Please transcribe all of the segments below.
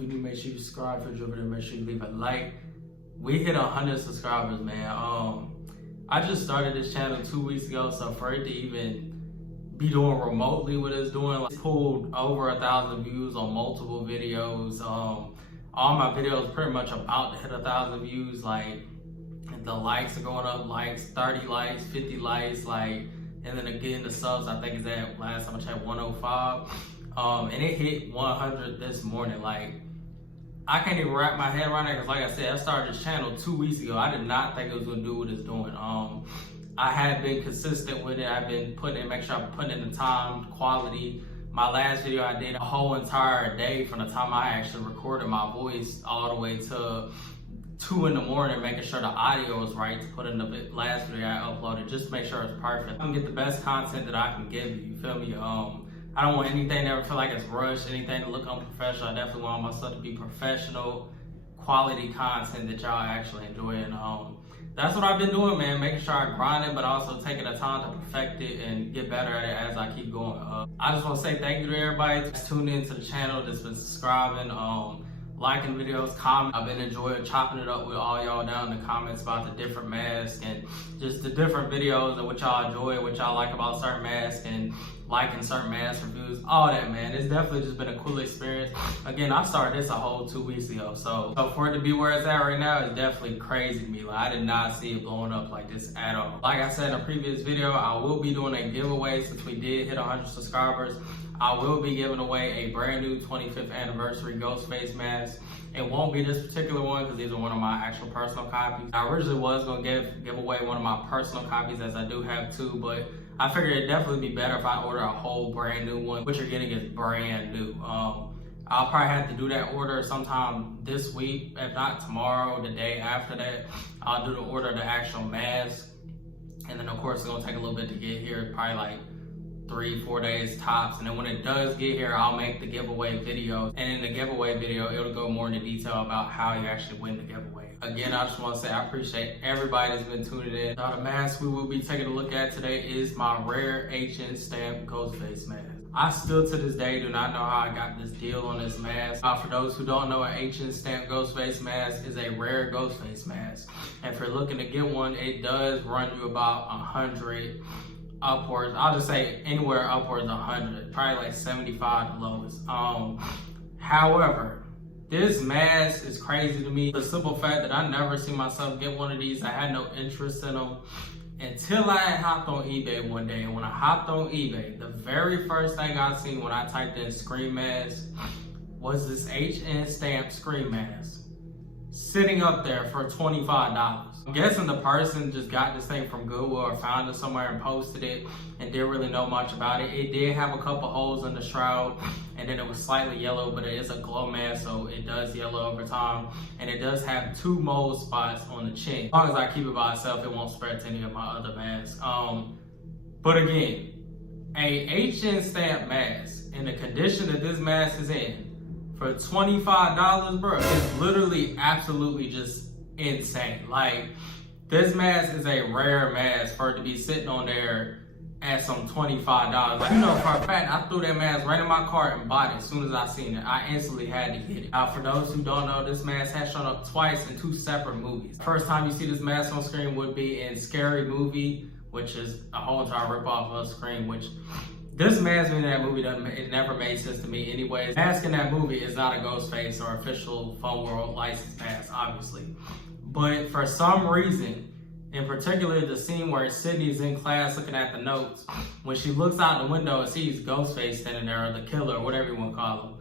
If you do, make sure you subscribe. If you're over there, make sure you leave a like. We hit 100 subscribers, man. I just started this channel 2 weeks ago, so for it to even be doing remotely what it's doing, like, it's pulled over 1,000 views on multiple videos. All my videos pretty much about to hit 1,000 views. Like, the likes are going up, likes, 30 likes, 50 likes, like, and then again the subs I think is at, last time I checked, 105. And it hit 100 this morning. Like, I can't even wrap my head around it, because like I said, I started this channel 2 weeks ago. I did not think it was gonna do what it's doing. I have been consistent with it. I've been make sure I'm putting in the time, quality. My last video I did a whole entire day from the time I actually recorded my voice all the way to 2 in the morning, making sure the audio was right to put in the last video I uploaded, just to make sure it's perfect. I'm gonna get the best content that I can give you, you feel me? I don't want anything to ever feel like it's rushed, anything to look unprofessional. I definitely want my stuff to be professional, quality content that y'all actually enjoy. And that's what I've been doing, man, making sure I grind it, but also taking the time to perfect it and get better at it as I keep going. I just want to say thank you to everybody that's tuned into the channel, that's been subscribing, liking videos, commenting. I've been enjoying chopping it up with all y'all down in the comments about the different masks and just the different videos and what y'all enjoy, what y'all like about certain masks, and liking certain mask reviews, all that, man. It's definitely just been a cool experience. Again, I started this a whole 2 weeks ago, so for it to be where it's at right now is definitely crazy to me. Like, I did not see it blowing up like this at all. Like I said in a previous video, I will be doing a giveaway since we did hit 100 subscribers. I will be giving away a brand new 25th anniversary Ghostface mask. It won't be this particular one because these are one of my actual personal copies. I originally was gonna give away one of my personal copies, as I do have 2, but I figured it'd definitely be better if I order a whole brand new one. What you're getting is brand new. I'll probably have to do that order sometime this week, if not tomorrow, the day after that. I'll do the order of the actual mask. And then of course it's gonna take a little bit to get here, probably like 3-4 days tops. And then when it does get here, I'll make the giveaway video. And in the giveaway video, it'll go more into detail about how you actually win the giveaway. Again, I just want to say I appreciate everybody that's been tuning in. Now, the mask we will be taking a look at today is my rare HN stamp Ghostface mask. I still to this day do not know how I got this deal on this mask. For those who don't know, an HN stamp Ghostface mask is a rare Ghostface mask. And if you're looking to get one, it does run you about 100 upwards. I'll just say anywhere upwards of 100, probably like 75 the lowest. However, this mask is crazy to me. The simple fact that I never see myself get one of these. I had no interest in them until I hopped on eBay one day. And when I hopped on eBay, the very first thing I seen when I typed in screen mask was this HN stamp screen mask sitting up there for $25. I'm guessing the person just got this thing from Google or found it somewhere and posted it and didn't really know much about it. It did have a couple holes in the shroud, and then it was slightly yellow, but it is a glow mask, so it does yellow over time. And it does have 2 mold spots on the chin. As long as I keep it by itself, it won't spread to any of my other masks. But again, a HN stamp mask in the condition that this mask is in, for $25, bro, it's literally absolutely just insane. Like, this mask is a rare mask for it to be sitting on there at some $25. Like, you know, for a fact, I threw that mask right in my cart and bought it as soon as I seen it. I instantly had to get it. For those who don't know, this mask has shown up twice in 2 separate movies. First time you see this mask on screen would be in Scary Movie, which is a whole entire ripoff of Scream, which this mask in that movie, it never made sense to me anyways. The mask in that movie is not a Ghostface or official Fun World licensed mask, obviously. But for some reason, in particular the scene where Sydney's in class looking at the notes, when she looks out the window and sees Ghostface standing there, or the killer, or whatever you want to call him,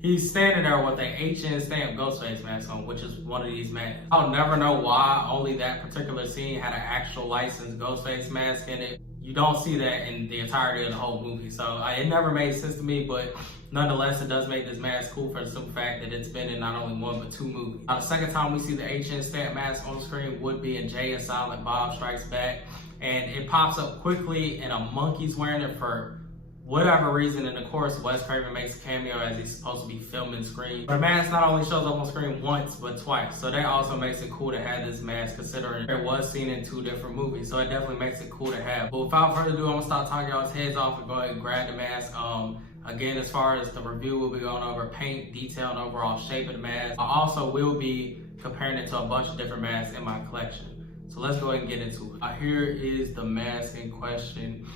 he's standing there with a HN stamp Ghostface mask on, which is one of these masks. I'll never know why only that particular scene had an actual licensed Ghostface mask in it. You don't see that in the entirety of the whole movie. So it never made sense to me, but nonetheless, it does make this mask cool for the simple fact that it's been in not only 1 but 2 movies. The second time we see the HN stamp mask on screen would be in Jay and Silent Bob Strikes Back. And it pops up quickly and a monkey's wearing it for whatever reason. And of course, Wes Craven makes a cameo as he's supposed to be filming Scream. The mask not only shows up on screen once, but twice. So that also makes it cool to have this mask, considering it was seen in 2 different movies. So it definitely makes it cool to have. But without further ado, I'm gonna stop talking y'all's heads off and go ahead and grab the mask. Again, as far as the review, we'll be going over paint, detail, and overall shape of the mask. I also will be comparing it to a bunch of different masks in my collection. So let's go ahead and get into it. Here is the mask in question.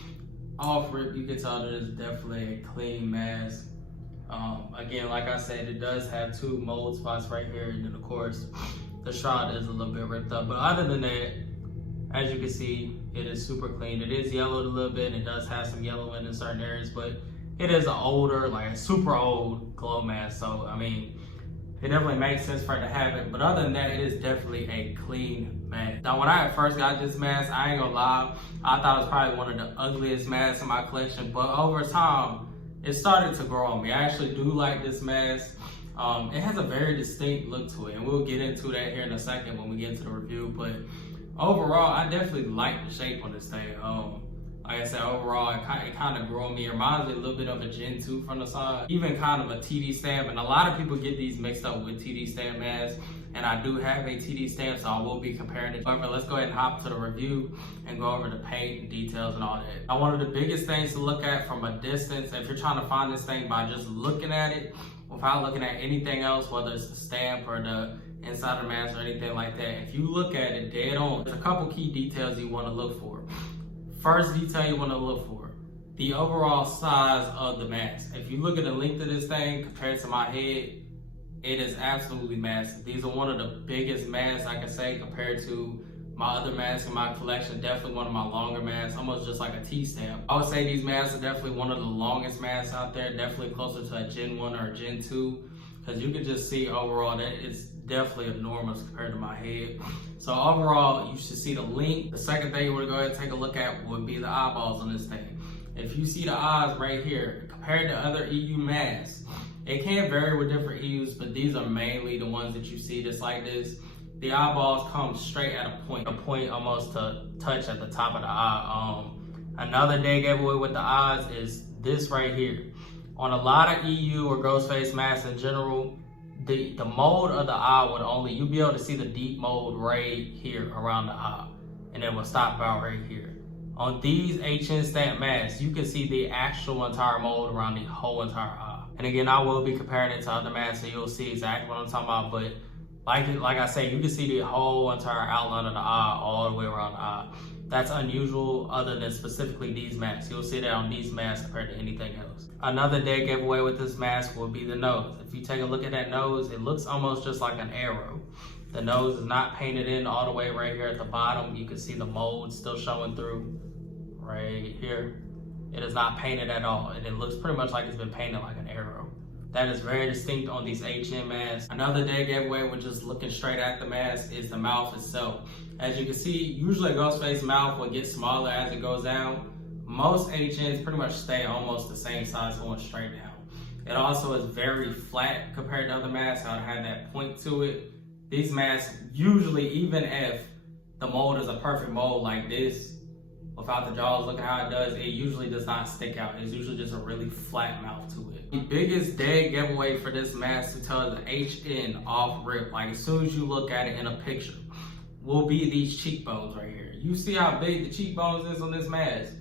Off rip, you can tell that it's definitely a clean mask. Again, like I said, it does have 2 mold spots right here, and then of course, the shroud is a little bit ripped up. But other than that, as you can see, it is super clean. It is yellowed a little bit, and it does have some yellow in certain areas, but it is an older, like a super old glow mask. So, I mean, it definitely makes sense for it to have it. But other than that, it is definitely a clean mask. Now, when I first got this mask, I ain't gonna lie, I thought it was probably one of the ugliest masks in my collection. But over time, it started to grow on me. I actually do like this mask. It has a very distinct look to it, and we'll get into that here in a second when we get into the review. But overall, I definitely like the shape on this thing. Like I said, overall, it kind of grew on me. It reminds me a little bit of a Gen 2 from the side, even kind of a TD stamp. And a lot of people get these mixed up with TD stamp masks, and I do have a TD stamp, so I will be comparing it. However, let's go ahead and hop to the review and go over the paint and details and all that. Now, one of the biggest things to look at from a distance, if you're trying to find this thing by just looking at it, without looking at anything else, whether it's the stamp or the inside of the mask or anything like that, if you look at it dead on, there's a couple key details you want to look for. First detail you want to look for, the overall size of the mask. If you look at the length of this thing compared to my head, it is absolutely massive. These are one of the biggest masks I can say compared to my other masks in my collection. Definitely one of my longer masks, almost just like a T-stamp. I would say these masks are definitely one of the longest masks out there, definitely closer to a Gen 1 or a Gen 2, because you can just see overall that it's definitely enormous compared to my head. So overall, you should see the length. The second thing you want to go ahead and take a look at would be the eyeballs on this thing. If you see the eyes right here, compared to other EU masks, it can vary with different EUs, but these are mainly the ones that you see just like this. The eyeballs come straight at a point almost to touch at the top of the eye. Another day giveaway with the eyes is this right here. On a lot of EU or Ghostface masks in general, the mold of the eye would only, you'll be able to see the deep mold right here around the eye, and it will stop about right here. On these HN stamp masks, you can see the actual entire mold around the whole entire eye. And again, I will be comparing it to other masks, so you'll see exactly what I'm talking about. But like I say, you can see the whole entire outline of the eye all the way around the eye. That's unusual other than specifically these masks. You'll see that on these masks compared to anything else. Another dead giveaway with this mask will be the nose. If you take a look at that nose, it looks almost just like an arrow. The nose is not painted in all the way right here at the bottom. You can see the mold still showing through right here. It is not painted at all, and it looks pretty much like it's been painted like an arrow. That is very distinct on these HN masks. Another dead giveaway when just looking straight at the mask is the mouth itself. As you can see, usually a Ghostface mouth will get smaller as it goes down. Most HNs pretty much stay almost the same size going straight down. It also is very flat compared to other masks, how it had that point to it. These masks, usually even if the mold is a perfect mold like this, without the jaws looking how it does, it usually does not stick out. It's usually just a really flat mouth to it. The biggest dead giveaway for this mask to tell the HN off rip, like as soon as you look at it in a picture, will be these cheekbones right here. You see how big the cheekbones is on this mask?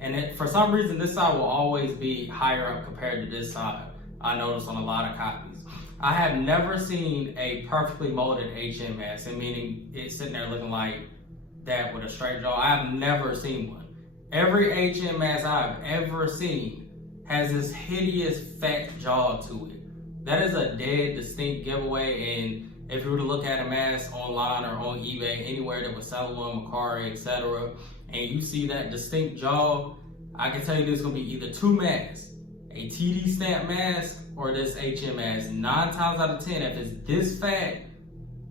And for some reason, this side will always be higher up compared to this side. I noticed on a lot of copies. I have never seen a perfectly molded HN mask, and meaning it's sitting there looking like that with a straight jaw. I have never seen one. Every HN mask I've ever seen has this hideous fat jaw to it. That is a dead distinct giveaway, and if you were to look at a mask online or on eBay, anywhere that would sell one, Macari, etc., and you see that distinct jaw, I can tell you there's gonna be either two masks, a TD stamp mask or this HN mask. 9 times out of 10, if it's this fat,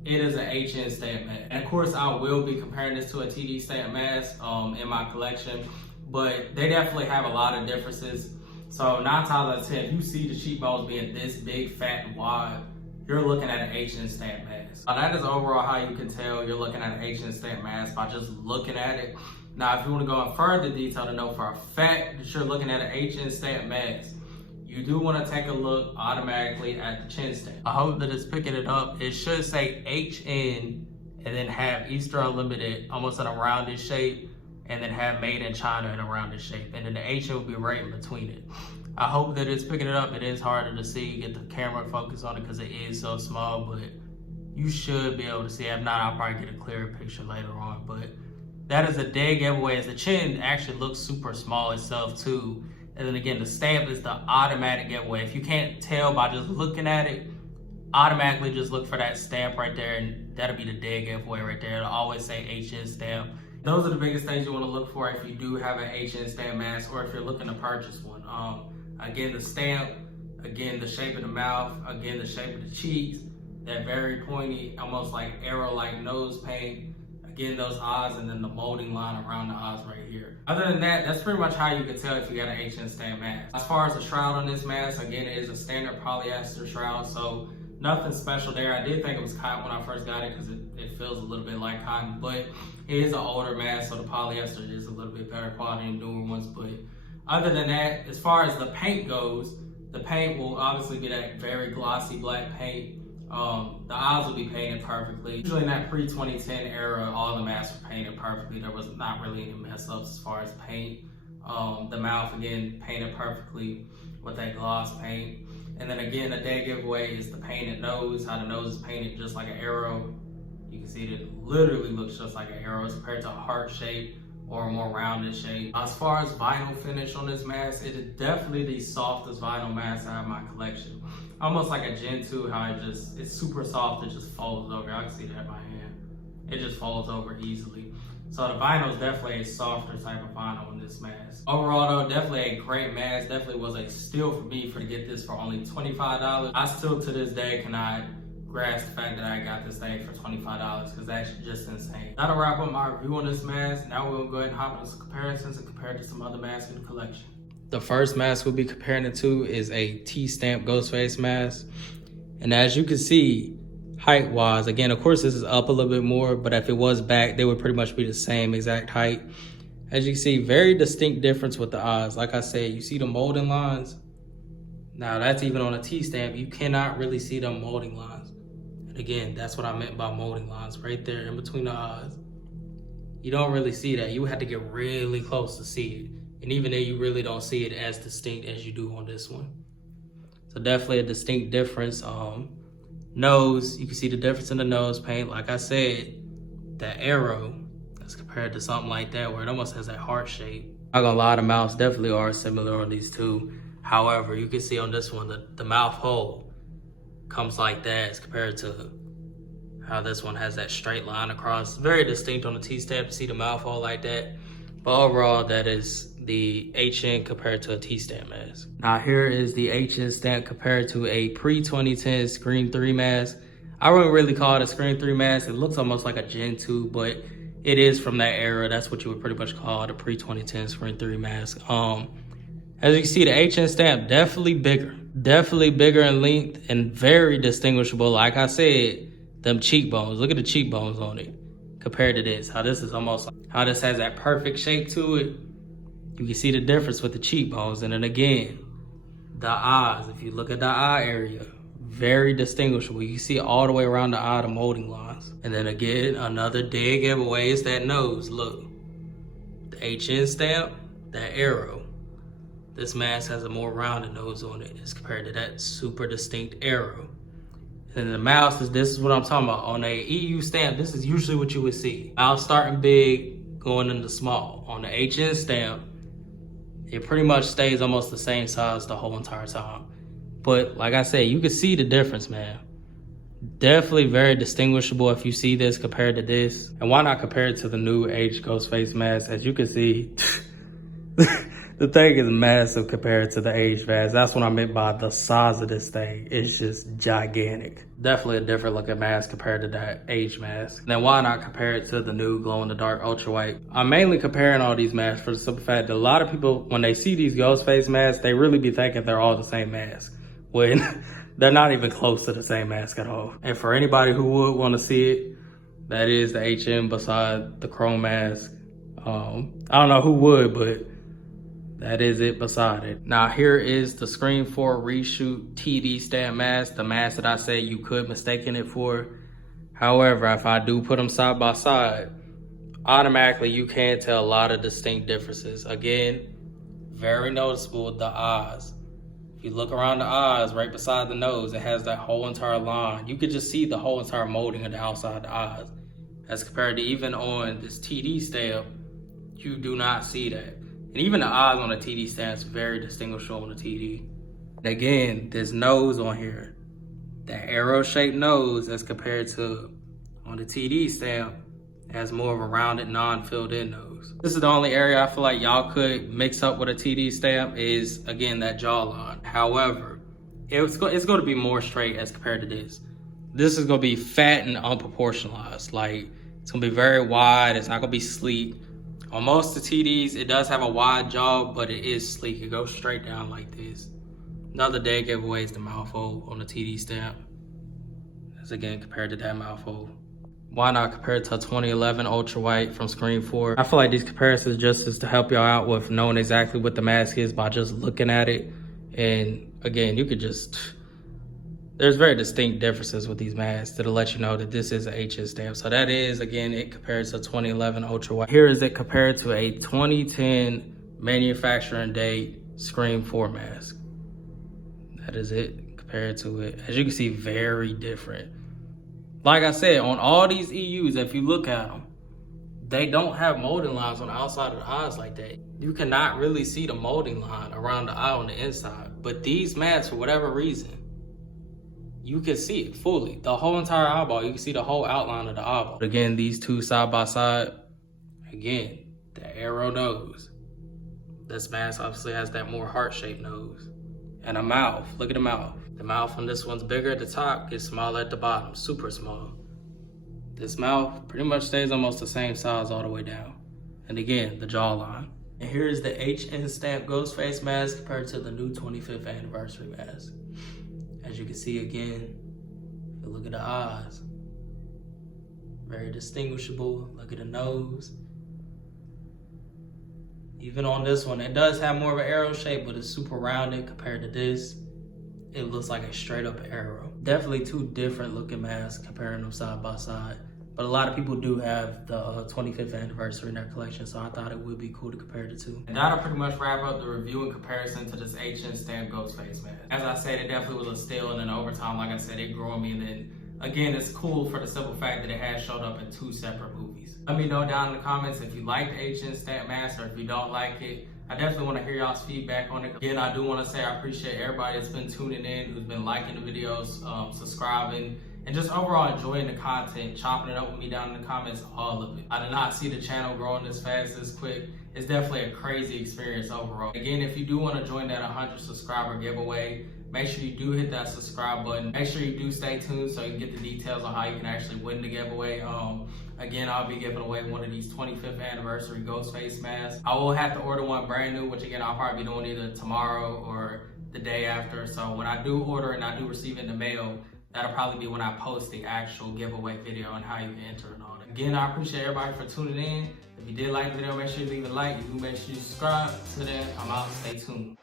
it is an HN stamp mask. And of course, I will be comparing this to a TD stamp mask in my collection, but they definitely have a lot of differences. So 9 times out of 10, if you see the cheekbones being this big, fat, and wide, you're looking at an HN stamp mask. Now that is overall how you can tell you're looking at an HN stamp mask, by just looking at it. Now, if you want to go in further detail to know for a fact that you're looking at an HN stamp mask, you do want to take a look automatically at the chin stamp. I hope that it's picking it up. It should say HN and then have Easter Unlimited almost in a rounded shape, and then have Made in China in a rounded shape. And then the HN will be right in between it. I hope that it's picking it up. It is harder to see, get the camera focus on it because it is so small, but you should be able to see. If not, I'll probably get a clearer picture later on. But that is a dead giveaway, as the chin actually looks super small itself too. And then again, the stamp is the automatic giveaway. If you can't tell by just looking at it, automatically just look for that stamp right there, and that'll be the dead giveaway right there. It'll always say HN stamp. Those are the biggest things you want to look for if you do have an HN stamp mask, or if you're looking to purchase one. Again, the stamp, again, the shape of the mouth, again, the shape of the cheeks, that very pointy, almost like arrow-like nose paint, again, those eyes, and then the molding line around the eyes right here. Other than that, that's pretty much how you can tell if you got an HN stamp mask. As far as the shroud on this mask, again, it is a standard polyester shroud, so nothing special there. I did think it was cotton when I first got it because it feels a little bit like cotton, but it is an older mask, so the polyester is a little bit better quality than newer ones. But other than that, as far as the paint goes, the paint will obviously be that very glossy black paint. The eyes will be painted perfectly. Usually in that pre-2010 era, all the masks were painted perfectly. There was not really any mess ups as far as paint. The mouth, again, painted perfectly with that gloss paint. And then again, the dead giveaway is the painted nose, how the nose is painted just like an arrow. You can see that it literally looks just like an arrow as compared to a heart shape or a more rounded shape. As far as vinyl finish on this mask, it is definitely the softest vinyl mask I have in my collection. Almost like a Gen 2, how it's super soft, it just folds over. I can see that in my hand. It just folds over easily. So the vinyl is definitely a softer type of vinyl on this mask. Overall though, definitely a great mask. Definitely was a steal for me to get this for only $25. I still to this day cannot grasp the fact that I got this thing for $25 because that's just insane. That'll wrap up my review on this mask. Now we'll go ahead and hop into some comparisons and compare it to some other masks in the collection. The first mask we'll be comparing it to is a T-stamp Ghostface mask. And as you can see, height-wise, again, of course this is up a little bit more, but if it was back, they would pretty much be the same exact height. As you can see, very distinct difference with the eyes. Like I said, you see the molding lines. Now that's even on a T-stamp, you cannot really see the molding lines. And again, that's what I meant by molding lines, right there in between the eyes. You don't really see that. You have to get really close to see it. And even then, you really don't see it as distinct as you do on this one. So definitely a distinct difference. Nose, you can see the difference in the nose paint. Like I said, that arrow as compared to something like that where it almost has that heart shape. Not gonna lie, the mouths definitely are similar on these two. However, you can see on this one, the mouth hole comes like that as compared to how this one has that straight line across. Very distinct on the T-stamp to see the mouth hole like that. But overall, that is the HN compared to a T-stamp mask. Now here is the HN stamp compared to a pre-2010 Screen 3 mask. I wouldn't really call it a Screen 3 mask. It looks almost like a Gen 2, but it is from that era. That's what you would pretty much call it, a pre-2010 Screen 3 mask. As you can see, the HN stamp definitely bigger in length and very distinguishable. Like I said, them cheekbones, look at the cheekbones on it compared to this, how this is almost, how this has that perfect shape to it. You can see the difference with the cheekbones. And then again, the eyes, if you look at the eye area, very distinguishable. You can see all the way around the eye, the molding lines. And then again, another dead giveaway is that nose. Look, the HN stamp, that arrow. This mask has a more rounded nose on it as compared to that super distinct arrow. And the mouth, this is what I'm talking about. On a EU stamp, this is usually what you would see. Mouth starting big, going into small. On the HN stamp, it pretty much stays almost the same size the whole entire time. But like I said, you can see the difference, man. Definitely very distinguishable if you see this compared to this. And why not compare it to the new age Ghostface mask? As you can see, the thing is massive compared to the age mask. That's what I meant by the size of this thing. It's just gigantic. Definitely a different looking mask compared to that age mask. Then why not compare it to the new glow in the dark ultra white? I'm mainly comparing all these masks for the simple fact that a lot of people, when they see these Ghostface masks, they really be thinking they're all the same mask, when they're not even close to the same mask at all. And for anybody who would want to see it, that is the HM beside the chrome mask. I don't know who would, but that is it beside it. Now here is the Screen 4 Reshoot TD stamp mask, the mask that I said you could mistake it for. However, if I do put them side by side, automatically you can tell a lot of distinct differences. Again, very noticeable, the eyes. If you look around the eyes, right beside the nose, it has that whole entire line. You could just see the whole entire molding of the outside of the eyes. As compared to even on this TD stamp, you do not see that. And even the eyes on the TD stamp is very distinguishable on the TD. And again, this nose on here, that arrow-shaped nose as compared to on the TD stamp, has more of a rounded, non-filled in nose. This is the only area I feel like y'all could mix up with a TD stamp is, again, that jawline. However, it's going to be more straight as compared to this. This is going to be fat and unproportionalized. Like, it's going to be very wide. It's not going to be sleek. On most of the TDs, it does have a wide jaw, but it is sleek. It goes straight down like this. Another dead giveaway is the mouth hole on the TD stamp. As again, compared to that mouth hole. Why not compare it to a 2011 Ultra White from Scream 4? I feel like these comparisons just is to help y'all out with knowing exactly what the mask is by just looking at it. And again, you could just, there's very distinct differences with these masks that'll let you know that this is an HN stamp. So that is, again, it compared to a 2011 Ultra White. Here is it compared to a 2010 manufacturing date Scream 4 mask. That is it compared to it. As you can see, very different. Like I said, on all these EUs, if you look at them, they don't have molding lines on the outside of the eyes like that. You cannot really see the molding line around the eye on the inside. But these masks, for whatever reason, you can see it fully. The whole entire eyeball, you can see the whole outline of the eyeball. But again, these two side by side, again, the arrow nose. This mask obviously has that more heart-shaped nose. And a mouth, look at the mouth. The mouth on this one's bigger at the top, gets smaller at the bottom, super small. This mouth pretty much stays almost the same size all the way down. And again, the jawline. And here is the HN stamp Ghostface mask compared to the new 25th anniversary mask. As you can see again, if you look at the eyes, very distinguishable. Look at the nose. Even on this one, it does have more of an arrow shape, but it's super rounded compared to this. It looks like a straight up arrow. Definitely two different looking masks comparing them side by side. But a lot of people do have the 25th anniversary in their collection, so I thought it would be cool to compare the two. And that'll pretty much wrap up the review in comparison to this HN stamp Ghostface mask. As I said, it definitely was a steal, and then over time, like I said, it grew on me. And then again, it's cool for the simple fact that it has showed up in two separate movies. Let me know down in the comments if you like the HN stamp mask or if you don't like it. I definitely want to hear y'all's feedback on it. Again, I do want to say I appreciate everybody that's been tuning in, who's been liking the videos, subscribing, and just overall enjoying the content, chopping it up with me down in the comments, all of it. I did not see the channel growing this fast, this quick. It's definitely a crazy experience overall. Again, if you do want to join that 100 subscriber giveaway, make sure you do hit that subscribe button. Make sure you do stay tuned so you can get the details on how you can actually win the giveaway. Again, I'll be giving away one of these 25th anniversary Ghostface masks. I will have to order one brand new, which again, I'll probably be doing either tomorrow or the day after. So when I do order and I do receive it in the mail, that'll probably be when I post the actual giveaway video and how you can enter and all that. Again, I appreciate everybody for tuning in. If you did like the video, make sure you leave a like. If you make sure you subscribe. Till then, I'm out. Stay tuned.